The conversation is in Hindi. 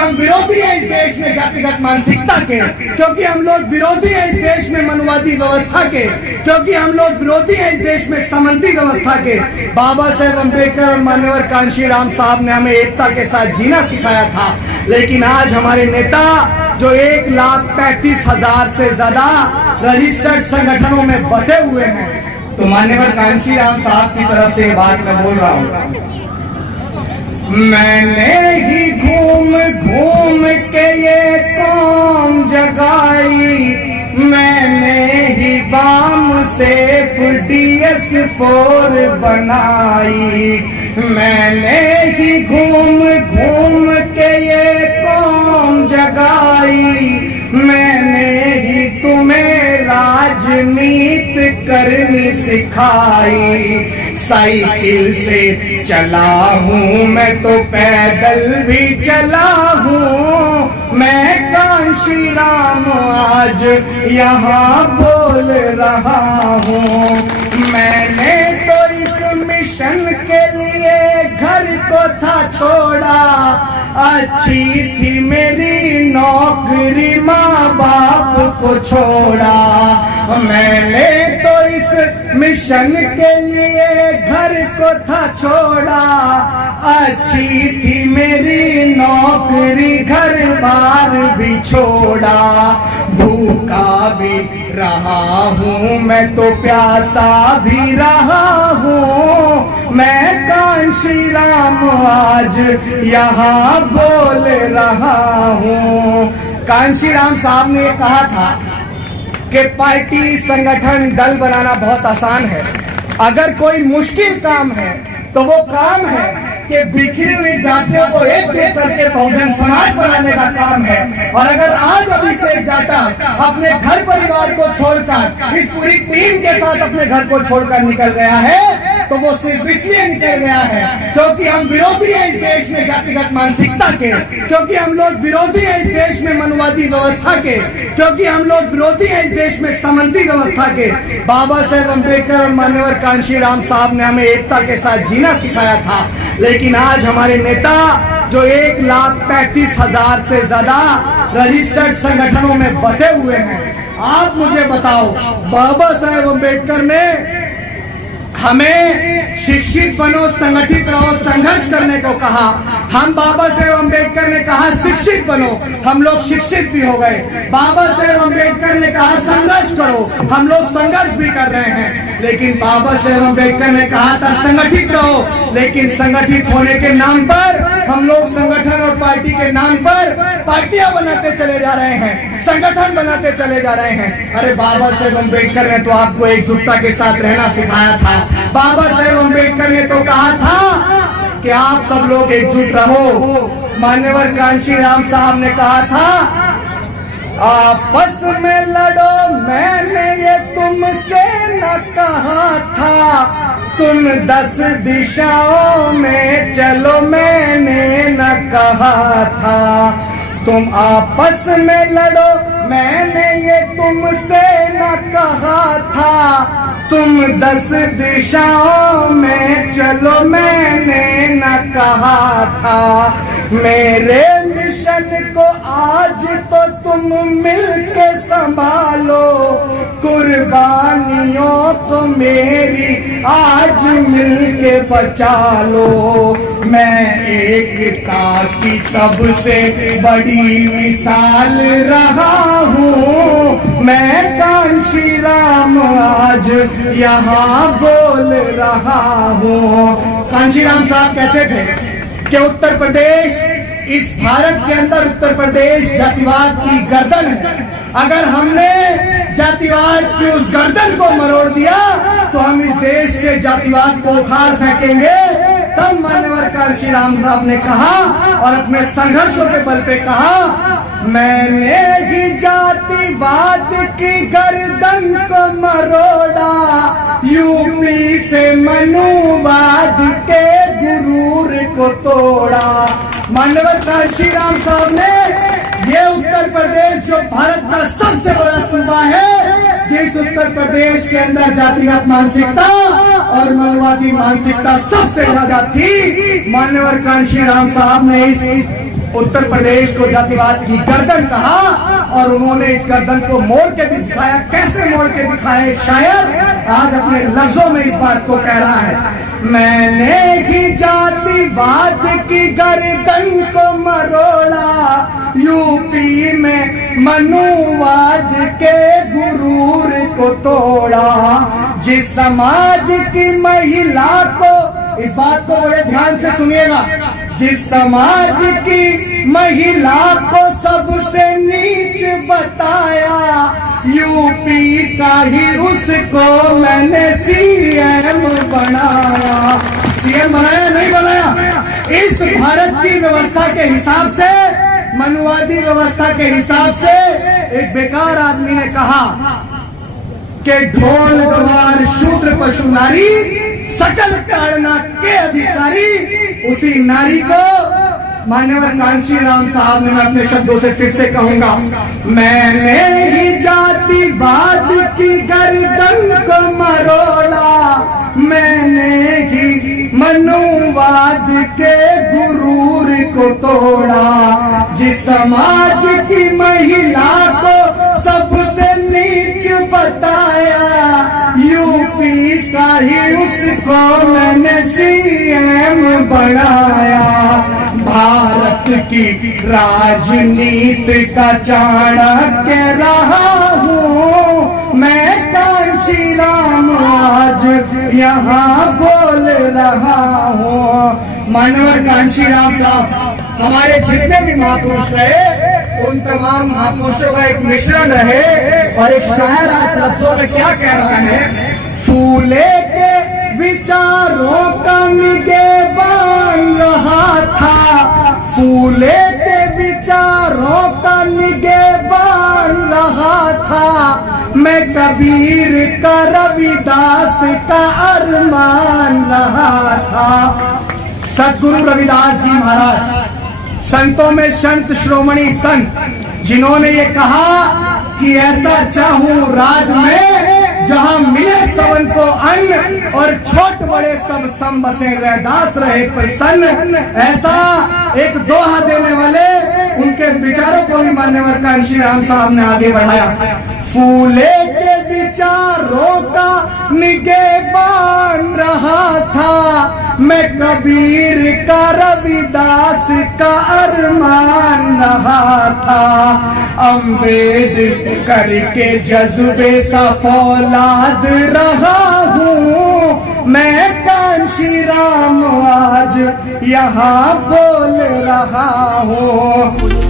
हम विरोधी हैं इस देश में जातिगत मानसिकता के, क्योंकि हम लोग विरोधी हैं इस देश में मनुवादी व्यवस्था के, क्योंकि हम लोग विरोधी हैं इस देश में सामंती व्यवस्था के। बाबा साहेब अम्बेडकर और मान्यवर कांशीराम साहब ने हमें एकता के साथ जीना सिखाया था, लेकिन आज हमारे नेता जो 1,35,000 से ज्यादा रजिस्टर्ड संगठनों में बटे हुए हैं, तो मान्यवर कांशीराम साहब की तरफ से बात मैं बोल रहा हूँ। मैंने ही घूम घूम के ये कौम जगाई, मैंने ही बाम सेफ DS4 बनाई, मैंने ही घूम घूम के ये कौम जगाई, मैंने ही तुम्हें राजनीति करनी सिखाई। साइकिल से चला हूँ मैं तो पैदल भी चला हूँ, मैं कांशीराम आज यहाँ बोल रहा हूँ। मैंने तो इस मिशन के लिए घर को था छोड़ा, अच्छी थी मेरी नौकरी माँ बाप को छोड़ा। मैंने तो इस मिशन के लिए घर को था छोड़ा, अच्छी थी मेरी नौकरी घर बार भी छोड़ा। भूखा भी रहा हूँ मैं तो प्यासा भी रहा हूँ, मैं कांशीराम आज यहाँ बोल रहा हूँ। कांशीराम साहब ने कहा था कि पार्टी संगठन दल बनाना बहुत आसान है, अगर कोई मुश्किल काम है तो वो काम है कि बिखरी हुई जातियों को एक करके बहुजन समाज बनाने का काम है। और अगर आज अभिषेक जाटा अपने घर परिवार को छोड़कर इस पूरी टीम के साथ अपने घर को छोड़कर निकल गया है, तो वो सिर्फ इसलिए निकल गया है क्योंकि हम विरोधी हैं इस देश में जातिगत मानसिकता के, क्योंकि हम लोग विरोधी हैं इस देश में मनुवादी व्यवस्था के, क्योंकि हम लोग विरोधी हैं इस देश में सामंती व्यवस्था के। बाबा साहेब अम्बेडकर और मान्यवर कांशीराम साहब ने हमें एकता के साथ जीना सिखाया था, लेकिन आज हमारे नेता जो 1,35,000 से ज्यादा रजिस्टर्ड संगठनों में बटे हुए हैं, आप मुझे बताओ, बाबा साहेब अम्बेडकर ने हमें शिक्षित बनो, संगठित रहो, संघर्ष करने को कहा। हम बाबा साहेब अम्बेडकर ने कहा शिक्षित बनो, हम लोग शिक्षित भी हो गए। बाबा साहेब अम्बेडकर ने कहा संघर्ष करो, हम लोग संघर्ष भी कर रहे हैं। लेकिन बाबा साहेब अम्बेडकर ने कहा था संगठित रहो, लेकिन संगठित होने के नाम पर हम लोग संगठन और पार्टी के नाम पर पार्टियां बनाते चले जा रहे हैं, संगठन बनाते चले जा रहे हैं। अरे बाबा साहेब अम्बेडकर ने तो आपको एकजुटता के साथ रहना सिखाया था। बाबा साहेब अम्बेडकर ने तो कहा था कि आप सब लोग एकजुट रहो। मान्यवर कांशीराम साहब ने कहा था आपस में लड़ो, मैंने ये तुमसे न कहा था, तुम 10 दिशाओं में चलो, मैंने न कहा था। तुम आपस में लड़ो, मैंने ये तुमसे न कहा था, तुम 10 दिशाओं में चलो, मैंने न कहा था। मेरे मिशन को आज तो तुम मिलके संभालो, कुर्बानियों को मेरी आज मिलके बचा लो। मैं एकता की सबसे बड़ी मिसाल रहा हूँ, मैं कांशीराम आज यहाँ बोल रहा हूँ। कांशीराम साहब कहते थे कि उत्तर प्रदेश, इस भारत के अंदर उत्तर प्रदेश जातिवाद की गर्दन है। अगर हमने जातिवाद की उस गर्दन को मरोड़ दिया तो हम इस देश से जातिवाद को उखाड़ फेंकेंगे। तब मान्यवर कांशीराम साहब ने कहा और अपने संघर्षों के बल पे कहा, मैंने ही जातिवाद की गर्दन को मरोड़ा, यूपी से मनुवाद के गुरूर को तोड़ा। मान्यवर कांशीराम साहब ने ये उत्तर प्रदेश जो भारत का सबसे बड़ा सूबा है, जिस उत्तर प्रदेश के अंदर जातिगत मानसिकता और मनुवादी मानसिकता सबसे ज्यादा थी, मान्यवर कांशीराम साहब ने इस उत्तर प्रदेश को जातिवाद की गर्दन कहा और उन्होंने इस गर्दन को मोड़ के भी दिखाया। कैसे मोड़ के दिखाए? शायर आज अपने लफ्जों में इस बात को कह रहा है, मैंने ही जातिवाद की गर्दन को मरोड़ा, यूपी में मनुवाद के गुरूर को तोड़ा। जिस समाज की महिला को, इस बात को बड़े ध्यान से सुनिएगा, जिस समाज की महिला को सबसे नीच बताया, यूपी का ही उसको मैंने सीएम बनाया। सीएम बनाया नहीं बनाया? इस भारत की व्यवस्था के हिसाब से, मनुवादी व्यवस्था के हिसाब से एक बेकार आदमी ने कहा कि ढोल गवार शूद्र पशु नारी सकल ताड़ना के अधिकारी। उसी नारी को मान्यवर कांशी राम साहब ने, मैं अपने शब्दों से फिर से कहूंगा, मैंने ही जातिवाद की गर्दन को मरोड़ा, मैंने ही मनुवाद के गुरूर को तोड़ा। जिस समाज की महिला को सबसे नीच बताया, यूपी का ही उसको मैंने सीएम बनाया। भारत की राजनीति का चाणक्य रहा हूँ मैं, कांशी राम आज यहाँ बोल रहा हूँ। मानवर कांशी राम साहब हमारे जितने भी महापुरुष रहे, उन तमाम महापुरुषों का एक मिश्रण रहे। और एक शायर आज लफ्जों में क्या कह रहा है, फूले के विचारों का निगहबान रहा था, फूले के विचारों का निगहबान रहा था, मैं कबीर का रविदास का अरमान रहा था। सदगुरु रविदास जी महाराज संतों में संत, श्रोमणी संत, जिन्होंने ये कहा कि ऐसा चाहूं राज में जहां मिले सबन को अन्न और छोट बड़े सब सम बसे रैदास रहे प्रसन्न। ऐसा एक दोहा देने वाले उनके विचारों को भी मान्यवर कांशी राम साहब ने आगे बढ़ाया। फूले के विचारों का निगहबान रहा था, मैं कबीर का रविदास का अरमान रहा था। अम्बेडकर के जज्बे सा फौलाद रहा हूँ मैं, कांशी राम आज यहाँ बोल रहा हूँ।